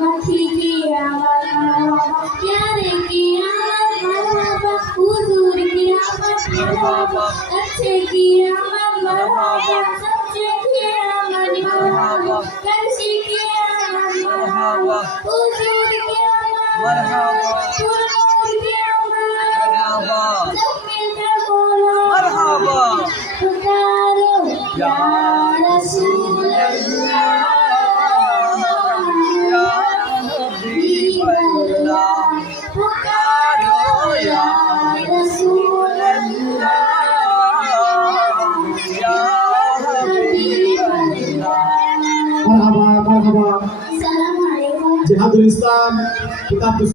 मक्खी की आवाज़ मरहबा, प्यारे की आवाज़ मरहबा, हुजूर की आवाज़ मरहबा, अच्छे की आवाज़ मरहबा, सच्चे की आवाज़ मरहबा, करशी की आवाज़ मरहबा, हुजूर की आवाज़ मरहबा, हुजूर की आवाज़ मरहबा, सब मिलकर बोलो मरहबा, पुकारो या रसूल अल्लाह, या हबीब अल्लाह, पुकारो या रसूल अल्लाह, या हबीब अल्लाह। Marhaba, marhaba. Assalamualaikum. Jihadul Islam, kita